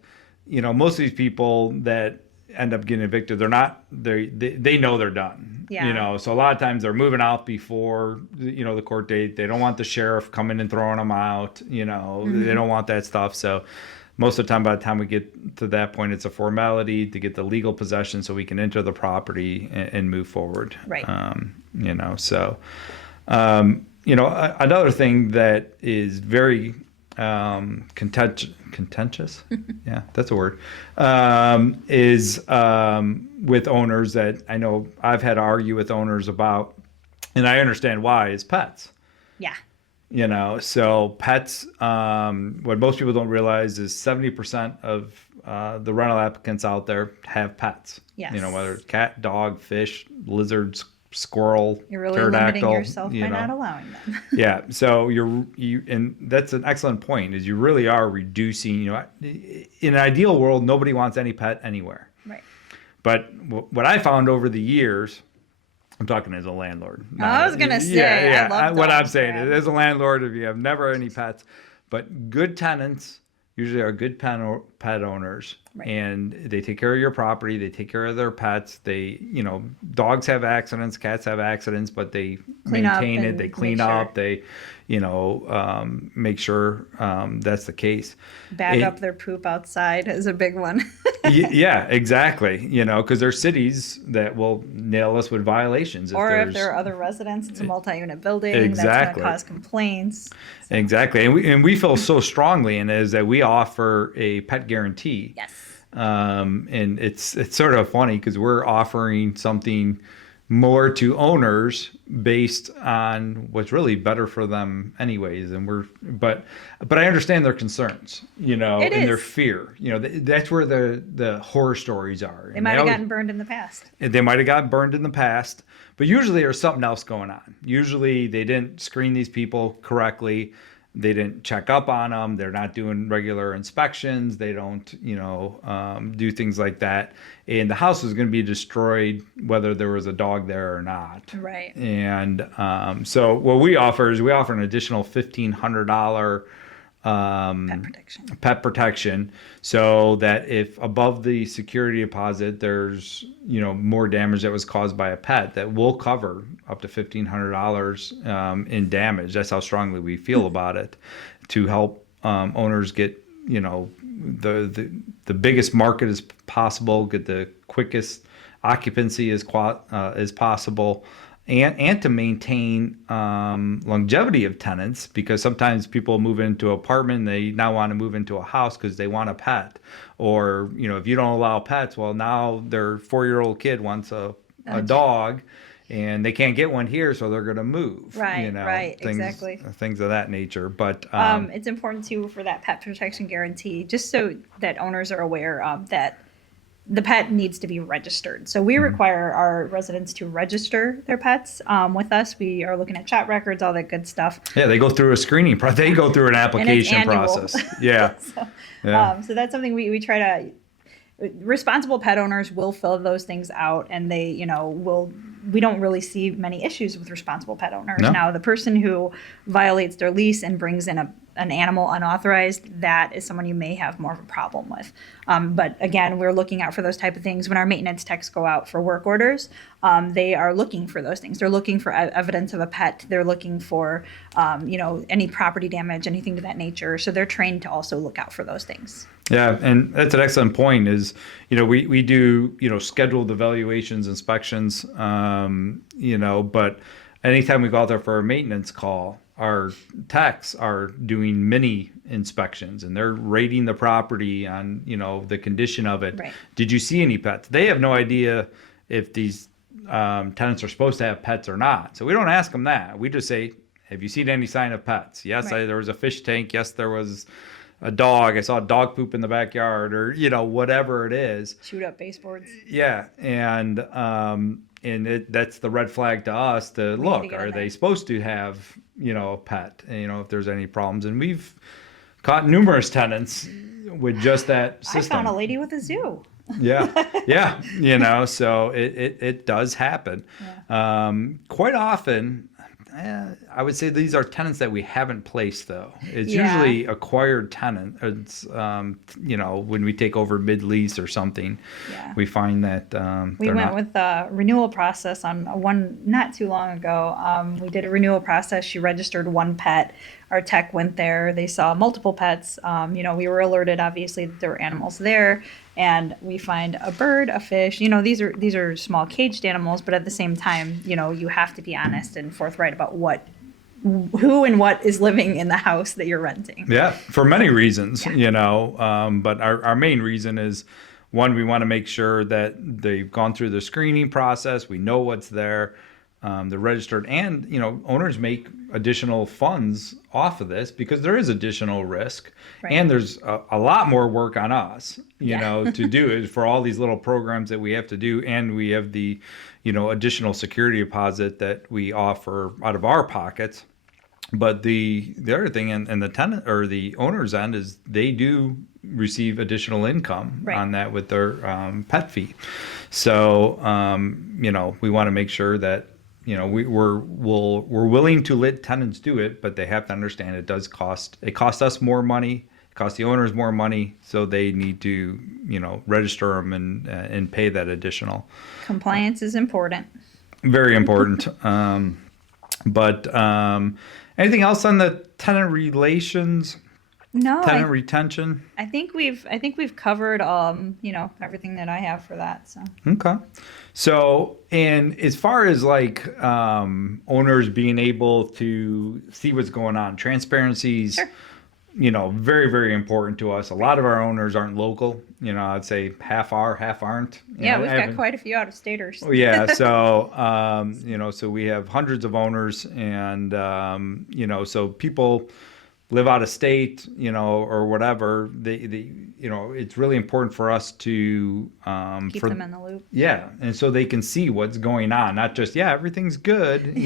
most of these people that end up getting evicted, they know they're done. Yeah. So a lot of times they're moving out before the court date. They don't want the sheriff coming and throwing them out. Mm-hmm. They don't want that stuff. So most of the time, by the time we get to that point, it's a formality to get the legal possession so we can enter the property and move forward. Right. Another thing that is very contentious, yeah, that's a word, is with owners that I know I've had to argue with owners about, and I understand why, is pets. Yeah. So pets, what most people don't realize is 70% of the rental applicants out there have pets. Yes. Whether it's cat, dog, fish, lizards, squirrel, you're really pterodactyl, limiting yourself by not allowing them. Yeah. So and that's an excellent point, is you really are reducing, in an ideal world, nobody wants any pet anywhere. Right. But what I found over the years, I'm talking as a landlord. I was going to say, I love what I'm dogs, saying man. is, as a landlord, if you have never any pets, but good tenants usually are good pet owners, right. And they take care of your property. They take care of their pets. They, dogs have accidents, cats have accidents, but they maintain it. They clean up. They, make sure that's the case. Bag up their poop outside is a big one. Yeah, exactly. Because there's cities that will nail us with violations. If there are other residents, it's a multi-unit building. Exactly. That's going to cause complaints. So. Exactly. And we feel so strongly in it is that we offer a pet guarantee. Yes. And it's sort of funny because we're offering something more to owners based on what's really better for them anyways. But I understand their concerns, and their fear. That's where the horror stories are. They might have gotten burned in the past. They might have gotten burned in the past, but usually there's something else going on. Usually they didn't screen these people correctly. They didn't check up on them. They're not doing regular inspections. They don't, do things like that. And the house is going to be destroyed whether there was a dog there or not. Right. And so what we offer is an additional $1,500 pet protection, so that if above the security deposit there's more damage that was caused by a pet, that will cover up to $1,500 in damage. That's how strongly we feel about it, to help owners get the biggest market as possible, get the quickest occupancy as possible. And to maintain longevity of tenants, because sometimes people move into an apartment, they now want to move into a house because they want a pet. Or, if you don't allow pets, well, now their 4-year-old kid wants a dog, and they can't get one here, so they're going to move. Right, right, exactly. Things of that nature. But it's important, too, for that pet protection guarantee, just so that owners are aware that the pet needs to be registered. So we require our residents to register their pets with us. We are looking at chat records, all that good stuff. Yeah, they go through a screening process. They go through an application process. Yeah. So that's something we try to. Responsible pet owners will fill those things out, and they, we don't really see many issues with responsible pet owners. No. Now, the person who violates their lease and brings in an animal unauthorized, that is someone you may have more of a problem with. But again, we're looking out for those type of things. When our maintenance techs go out for work orders, they are looking for those things. They're looking for evidence of a pet. They're looking for, any property damage, anything to that nature. So they're trained to also look out for those things. Yeah, and that's an excellent point is, we do, scheduled evaluations, inspections, but anytime we go out there for a maintenance call, our techs are doing mini inspections and they're rating the property on, the condition of it. Right. Did you see any pets? They have no idea if these tenants are supposed to have pets or not. So we don't ask them that. We just say, have you seen any sign of pets? Yes, Right. there was a fish tank. Yes, there was a dog. I saw a dog poop in the backyard, or whatever it is. Shoot up baseboards. Yeah, and that's the red flag to us to We need to look. get Are in they there. supposed to have a pet? If there's any problems, and we've caught numerous tenants with just that system. I found a lady with a zoo. Yeah. So it does happen. Yeah. Quite often. I would say these are tenants that we haven't placed, though. It's Yeah. usually acquired tenant. It's when we take over mid lease or something, Yeah. we find that We they're went not. with the renewal process on one not too long ago. We did a renewal process. She registered one pet. Our tech went there. They saw multiple pets. We were alerted, obviously, that there were animals there, and we find a bird, a fish. These are small caged animals, but at the same time, you have to be honest and forthright about who and what is living in the house that you're renting. Yeah, for many reasons, Yeah. but our main reason is, one, we want to make sure that they've gone through the screening process. We know what's there. They're registered, and owners make additional funds off of this because there is additional risk, Right. and there's a lot more work on us, Yeah. to do it for all these little programs that we have to do, and we have the, additional security deposit that we offer out of our pockets. But the other thing, and the tenant or the owner's end, is they do receive additional income Right. on that with their pet fee. So we want to make sure that we're willing to let tenants do it, but they have to understand it does cost. It costs us more money. It costs the owners more money, so they need to register them and pay that additional. Compliance is important. Very important. But anything else on the tenant relations, No, tenant retention? I think we've covered everything that I have for that. So Okay. So, and as far as owners being able to see what's going on, transparencies, Sure. Very, very important to us. A lot of our owners aren't local. I'd say half are, half aren't. yeah, we've I got haven't- quite a few out of staters. Oh, yeah. So, so we have hundreds of owners, and, so people live out of state, or whatever. It's really important for us to Keep them in the loop. yeah, and so they can see what's going on, not just everything's good.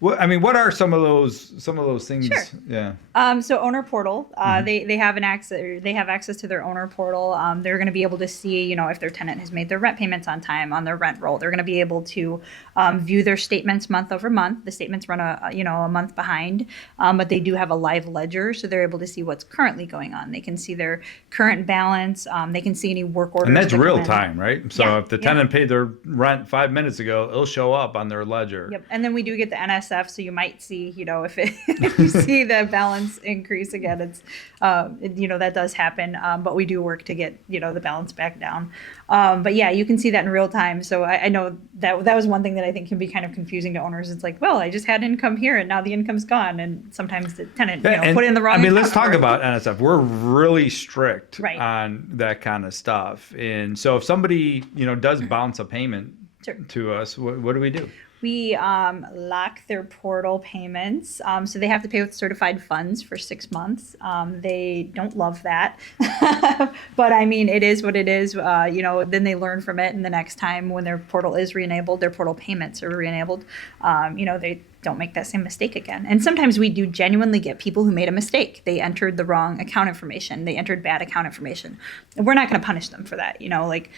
What are some of those things? Sure. Yeah. So owner portal, they have access to their owner portal. They're going to be able to see, if their tenant has made their rent payments on time on their rent roll. They're going to be able to view their statements month over month. The statements run a month behind, but they do have a live ledger, so they're able to see what's currently going on. They can see their current balance. They can see any work orders. And that's that come real in. time, right? So Yeah, if the yeah. tenant paid their rent 5 minutes ago, it'll show up on their ledger. Yep, and then we do get the NSF, so you might see, if you see the balance increase again, it's, that does happen. But we do work to get, the balance back down. But yeah, you can see that in real time. So I know that was one thing that I think can be kind of confusing to owners. It's like, well, I just had income here and now the income's gone, and sometimes the tenant, put in the wrong. Let's account talk number. about NSF. We're really strict Right. on that kind of stuff, and so if somebody does bounce a payment Sure. to us, what do we do? We lock their portal payments, so they have to pay with certified funds for 6 months. They don't love that, but it is what it is. Then they learn from it, and the next time when their portal is re-enabled, their portal payments are re-enabled. They don't make that same mistake again. And sometimes we do genuinely get people who made a mistake. They entered the wrong account information. They entered bad account information. We're not going to punish them for that. Like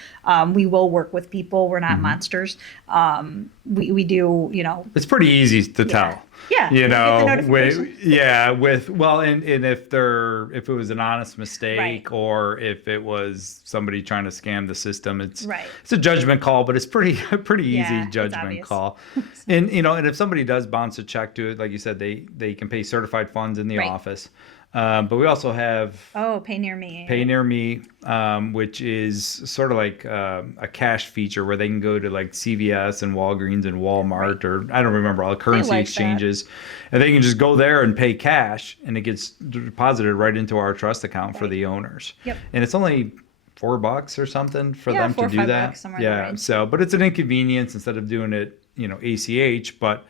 we will work with people. We're not monsters. We do, It's pretty easy to tell. Yeah. And if it was an honest mistake or if it was somebody trying to scam the system, it's a judgment call, but it's pretty easy judgment call. And if somebody does bounce a check to it, like you said, they can pay certified funds in the office. But we also have Pay Near Me. Pay Near Me, which is sort of like a cash feature where they can go to like CVS and Walgreens and Walmart or I don't remember all the currency exchanges, and they can just go there and pay cash, and it gets deposited right into our trust account for the owners. Yep. And it's only $4 or something for them to do that. $4 or $5, So, but it's an inconvenience instead of doing it, ACH, but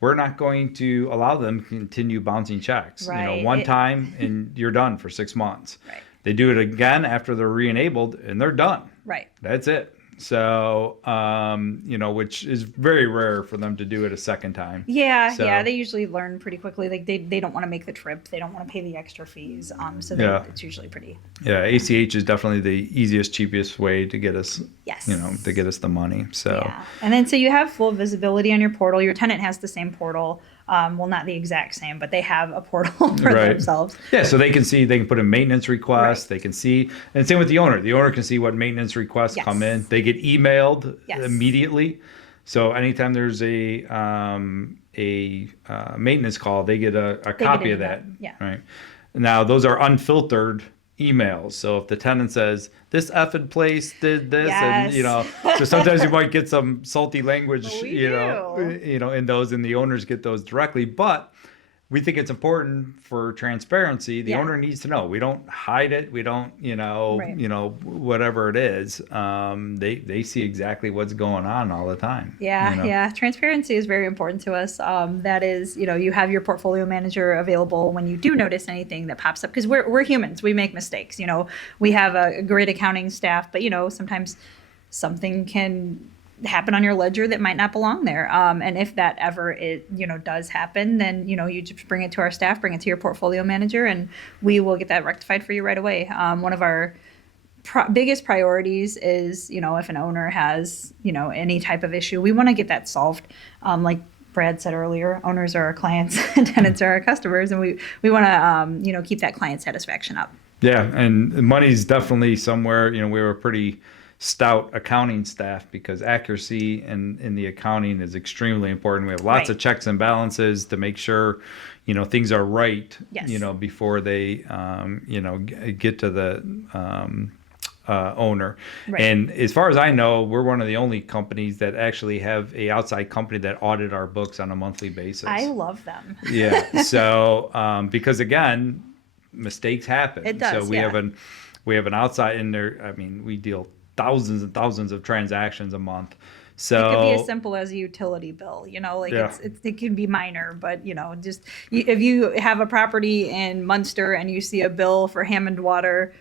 we're not going to allow them to continue bouncing checks. One time and you're done for 6 months. Right. They do it again after they're re-enabled and they're done. Right. That's it. So, which is very rare for them to do it a second time. Yeah, they usually learn pretty quickly. Like they don't want to make the trip. They don't want to pay the extra fees. It's usually pretty. Yeah, ACH is definitely the easiest, cheapest way to get us, to get us the money. So, and then so you have full visibility on your portal. Your tenant has the same portal. Well, not the exact same, but they have a portal for themselves. Yeah, so they can put in maintenance requests. They can see, and same with the owner. The owner can see what maintenance requests come in. They get emailed immediately. So anytime there's a maintenance call, they get a copy of that. Yeah. Right. Now those are unfiltered emails. So if the tenant says this effing place did this, and so sometimes you might get some salty language, in those, and the owners get those directly. But we think it's important for transparency. The owner needs to know. We don't hide it. We don't, whatever it is. They see exactly what's going on all the time. Yeah. Transparency is very important to us. That is, you have your portfolio manager available when you do notice anything that pops up, because we're humans. We make mistakes. We have a great accounting staff, but sometimes something can happen on your ledger that might not belong there. And if that ever does happen, then you just bring it to our staff, bring it to your portfolio manager, and we will get that rectified for you right away. One of our biggest priorities is if an owner has any type of issue, we want to get that solved. Like Brad said earlier, owners are our clients and tenants are our customers, and we want to keep that client satisfaction up. Yeah, and money's definitely somewhere. We were pretty stout accounting staff because accuracy in the accounting is extremely important. We have lots of checks and balances to make sure things are right before they get to the owner. And as far as I know, we're one of the only companies that actually have a outside company that audit our books on a monthly basis. I love them. So because again, mistakes happen. It does. So we have an outside in there. I mean, we deal thousands and thousands of transactions a month. So it could be as simple as a utility bill, it can be minor, but just if you have a property in Munster and you see a bill for Hammond Water,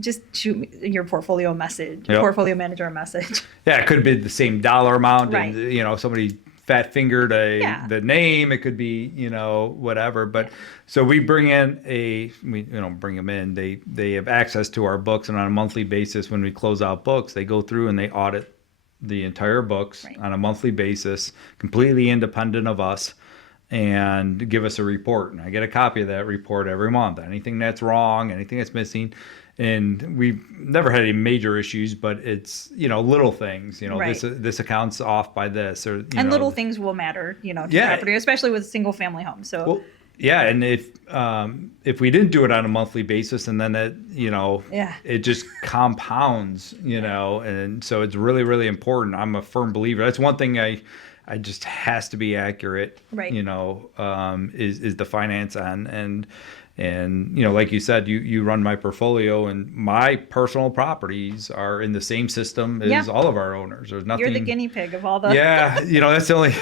just shoot your portfolio manager a message. Yeah, it could be the same dollar amount, and somebody fat fingered the name. It could be whatever. But so we bring in we bring them in. They have access to our books, and on a monthly basis, when we close out books, they go through and they audit the entire books on a monthly basis, completely independent of us, and give us a report. And I get a copy of that report every month. Anything that's wrong, anything that's missing. And we've never had any major issues, but it's, little things, this account's off by this, or, little things will matter, to property, especially with single family homes. So, well, yeah. And if we didn't do it on a monthly basis, and then it just compounds, and so it's really, really important. I'm a firm believer. That's one thing I just has to be accurate, is the finance on, And, like you said, you run my portfolio, and my personal properties are in the same system Yeah. as all of our owners. There's nothing. You're the guinea pig of all the. Yeah, that's the only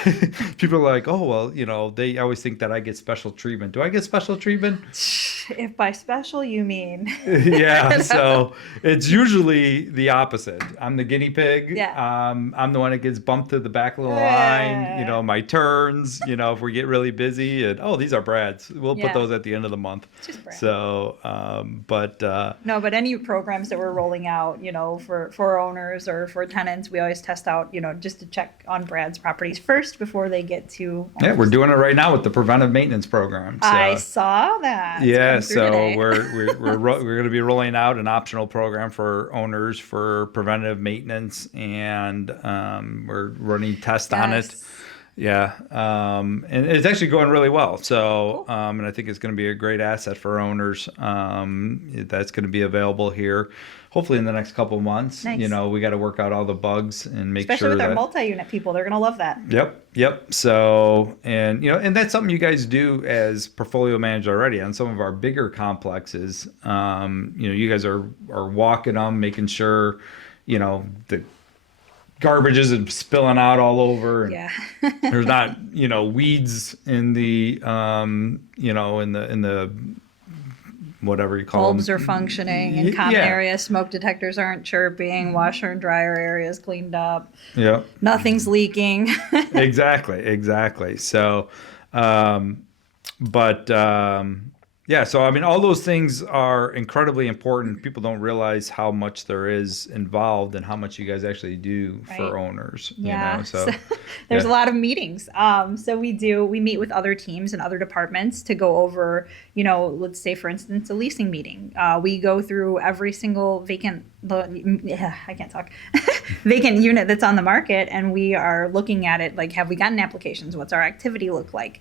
people are like, oh, well, they always think that I get special treatment. Do I get special treatment? If by special you mean. Yeah, so it's usually the opposite. I'm the guinea pig. Yeah. I'm the one that gets bumped to the back of the line. My turns. If we get really busy, and these are Brad's. We'll put those at the end of the month. Just Brad. So, no, but any programs that we're rolling out, for owners or for tenants, we always test out, just to check on Brad's properties first before they get to. Yeah, we're doing it right now with the preventive maintenance program. So. I saw that. Yeah, so we're going to be rolling out an optional program for owners for preventive maintenance, and we're running tests on it. Yeah, and it's actually going really well. So, cool. And I think it's going to be a great asset for owners. That's going to be available here, hopefully in the next couple of months. Nice. We got to work out all the bugs and make Especially sure with that our multi-unit people, they're going to love that. Yep. So, and and that's something you guys do as portfolio manager already on some of our bigger complexes. You guys are walking them, making sure, the garbage isn't spilling out all over. And yeah. there's not, weeds in the, in the whatever you call Bulbs them. are functioning in common areas. Smoke detectors aren't chirping. Washer and dryer areas cleaned up. Yeah. Nothing's leaking. Exactly. So, yeah, so I mean, all those things are incredibly important. People don't realize how much there is involved and how much you guys actually do for owners. Yeah, so there's a lot of meetings. So we meet with other teams and other departments to go over, let's say, for instance, a leasing meeting. We go through every single vacant unit that's on the market, and we are looking at it like, have we gotten applications? What's our activity look like?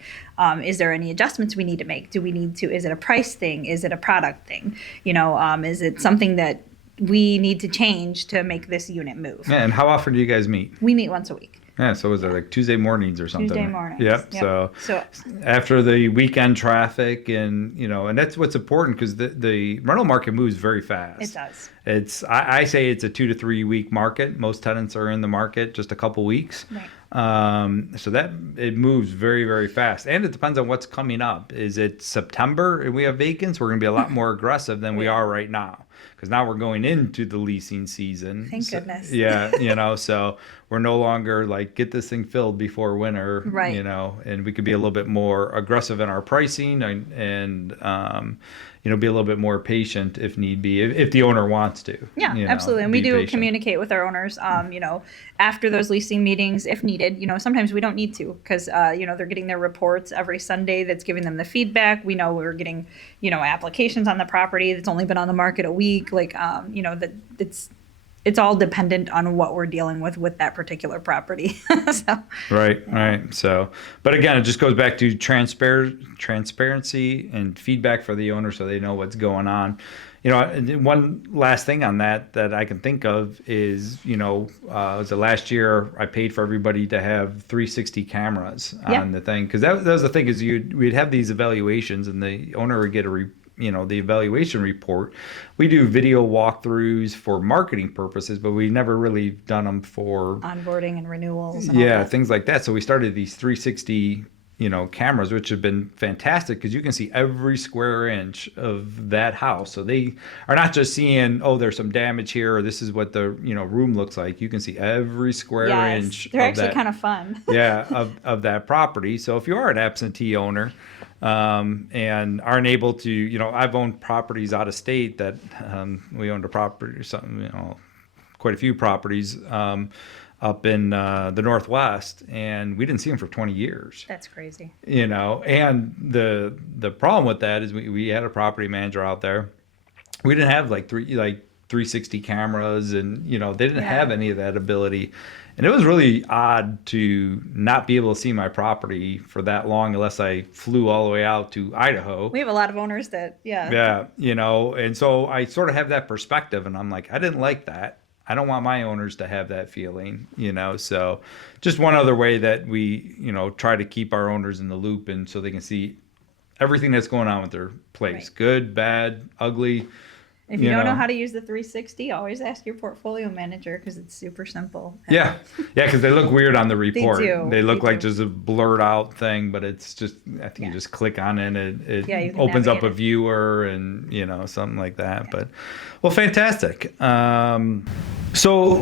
Is there any adjustments we need to make? Is it a price thing? Is it a product thing? Is it something that we need to change to make this unit move? Yeah, and how often do you guys meet? We meet once a week. Yeah, so is it like Tuesday mornings or something? Tuesday mornings. Yep. So after the weekend traffic, and and that's what's important, because the rental market moves very fast. It does. I say it's a 2 to 3 week market. Most tenants are in the market just a couple weeks. Right. So that it moves very, very fast, and it depends on what's coming up. Is it September and we have vacants? We're going to be a lot more aggressive than we are right now, because now we're going into the leasing season. Thank goodness. Yeah, so we're no longer like, get this thing filled before winter. Right. And we could be a little bit more aggressive in our pricing, and be a little bit more patient if need be, if the owner wants to. Yeah, absolutely. And we do patient. communicate with our owners, after those leasing meetings, if needed. Sometimes we don't need to, because, they're getting their reports every Sunday that's giving them the feedback. We know we're getting, applications on the property that's only been on the market a week. Like, that it's all dependent on what we're dealing with that particular property. So. Right. So, but again, it just goes back to transparency and feedback for the owner, so they know what's going on. One last thing on that I can think of is, was the last year I paid for everybody to have 360 cameras on the thing, because that was the thing, is we'd have these evaluations, and the owner would get the evaluation report. We do video walkthroughs for marketing purposes, but we never really done them for onboarding and renewals. And all that. Things like that. So we started these 360 cameras, which have been fantastic, because you can see every square inch of that house. So they are not just seeing, there's some damage here, or this is what the room looks like. You can see every square inch. They're actually kind of fun. of that property. So if you are an absentee owner, and aren't able to, I've owned properties out of state that we owned a property or something, quite a few properties up in the Northwest, and we didn't see them for 20 years. That's crazy. And the problem with that is we had a property manager out there. We didn't have 360 cameras, and they didn't have any of that ability. And it was really odd to not be able to see my property for that long, unless I flew all the way out to Idaho. We have a lot of owners that, Yeah, and so I sort of have that perspective, and I'm like, I didn't like that. I don't want my owners to have that feeling, So just one other way that we, try to keep our owners in the loop, and so they can see everything that's going on with their place, Right. good, bad, ugly. If you don't know how to use the 360, always ask your portfolio manager because it's super simple. Yeah, yeah, because they look weird on the They report. do. They They look like do. just a blurred out thing, but it's just, I think you Yeah. just click on it, it Yeah, you can opens up navigate a it. viewer and, something like that. Yeah. But, well, fantastic. So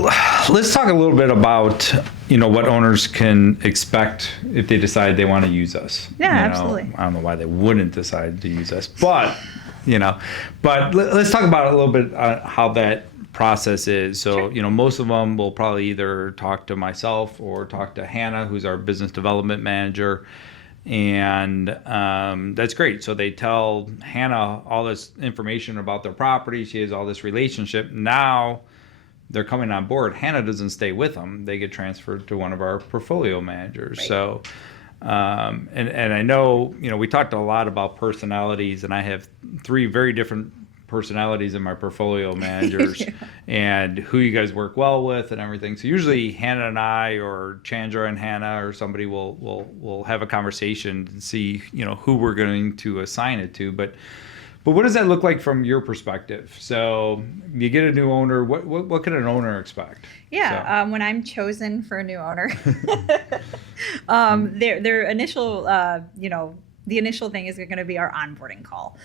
let's talk a little bit about, what owners can expect if they decide they want to use us. Yeah, absolutely. I don't know why they wouldn't decide to use us, but, let's talk about a little bit how that process is. So, Sure. most of them will probably either talk to myself or talk to Hannah, who's our business development manager. And that's great. So they tell Hannah all this information about their property. She has all this relationship. Now they're coming on board. Hannah doesn't stay with them. They get transferred to one of our portfolio managers. Right. So, and I know, we talked a lot about personalities, and I have 3 very different personalities in my portfolio managers Yeah. and who you guys work well with and everything. So usually Hannah and I, or Chandra and Hannah, or somebody will have a conversation and see, who we're going to assign it to. But what does that look like from your perspective? So you get a new owner. What can an owner expect? Yeah, when I'm chosen for a new owner, their initial, the initial thing is going to be our onboarding call.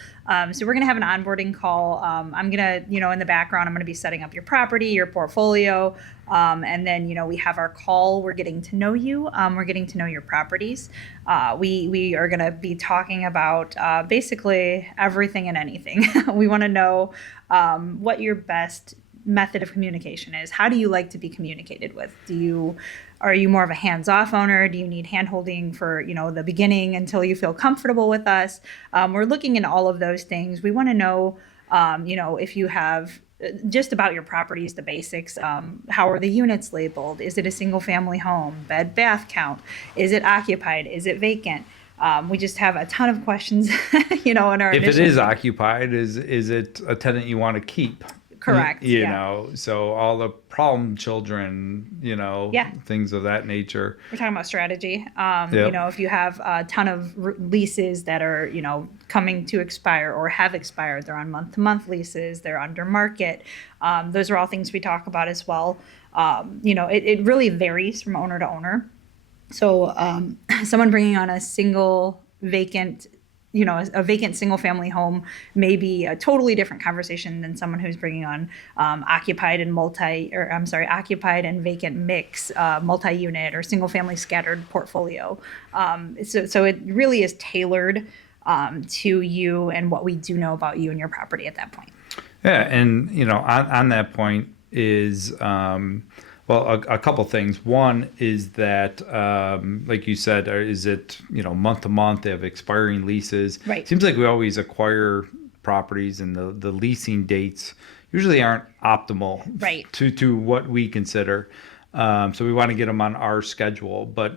So we're going to have an onboarding call. I'm going to, in the background, I'm going to be setting up your property, your portfolio, and then, we have our call. We're getting to know you. We're getting to know your properties. We are going to be talking about basically everything and anything. We want to know what your best method of communication is. How do you like to be communicated with? Are you more of a hands-off owner? Do you need hand-holding for, the beginning until you feel comfortable with us? We're looking into all of those things. We want to know, if you have just about your properties, the basics. How are the units labeled? Is it a single-family home? Bed, bath count? Is it occupied? Is it vacant? We just have a ton of questions, in our If it initial is occupied, is it a tenant you want to keep? Correct. You Yeah. know, so all the problem children, Yeah. things of that nature. We're talking about strategy. Yep. If you have a ton of leases that are, coming to expire or have expired, they're on month-to-month leases, they're under market. Those are all things we talk about as well. It really varies from owner to owner. So someone bringing on a single vacant, a vacant single family home may be a totally different conversation than someone who's bringing on occupied and vacant mix, multi-unit or single family scattered portfolio. So it really is tailored to you and what we do know about you and your property at that point. Yeah, and on that point is a couple things. One is that, like you said, is it month to month? They have expiring leases. Right. Seems like we always acquire properties, and the leasing dates usually aren't optimal. Right. To what we consider. So we want to get them on our schedule, but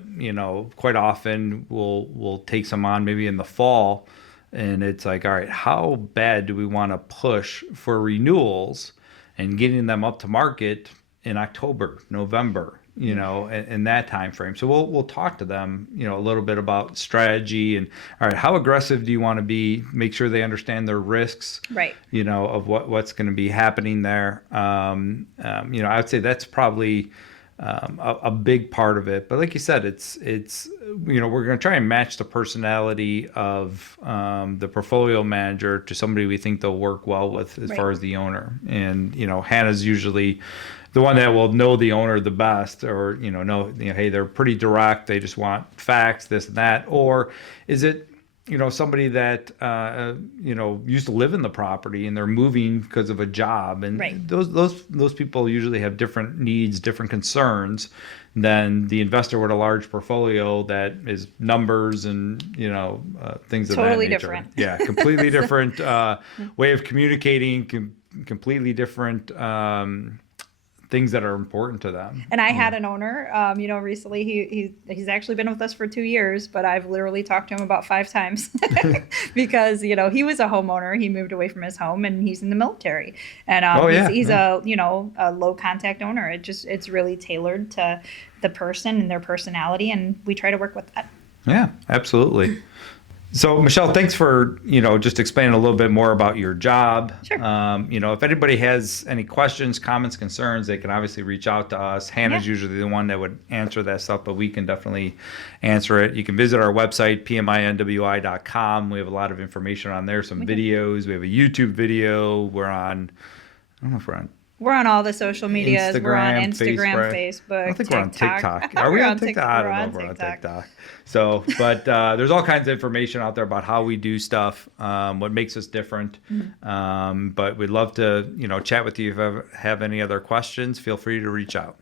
quite often we'll take some on maybe in the fall, and it's like, all right, how bad do we want to push for renewals and getting them up to market in October, November, in that time frame. So we'll talk to them, a little bit about strategy and, all right, how aggressive do you want to be? Make sure they understand their risks, Right. Of what's going to be happening there. I would say that's probably a big part of it. But like you said, it's we're going to try and match the personality of the portfolio manager to somebody we think they'll work well with as Right. far as the owner. And Hannah's usually the one that will know the owner the best, or hey, they're pretty direct, they just want facts, this and that. Or is it somebody that used to live in the property and they're moving because of a job, and Right. those people usually have different needs, different concerns than the investor with a large portfolio that is numbers and things of Totally that nature. different. Yeah, completely different way of communicating, completely different things that are important to them. And I had an owner, recently. He's actually been with us for 2 years, but I've literally talked to him about 5 times because he was a homeowner. He moved away from his home, and he's in the military. And he's a low contact owner. It's really tailored to the person and their personality, and we try to work with that. Yeah, absolutely. So, Michelle, thanks for, just explaining a little bit more about your job. Sure. If anybody has any questions, comments, concerns, they can obviously reach out to us. Hannah's usually the one that would answer that stuff, but we can definitely answer it. You can visit our website, PMINWI.com. We have a lot of information on there, some videos. We have a YouTube video. I don't know if we're on We're on all the social medias. We're on Instagram, Facebook. I don't think we're on TikTok. Are We're we on on TikTok? I don't know if we're on TikTok. So, but there's all kinds of information out there about how we do stuff, what makes us different. But we'd love to, chat with you if you have any other questions. Feel free to reach out.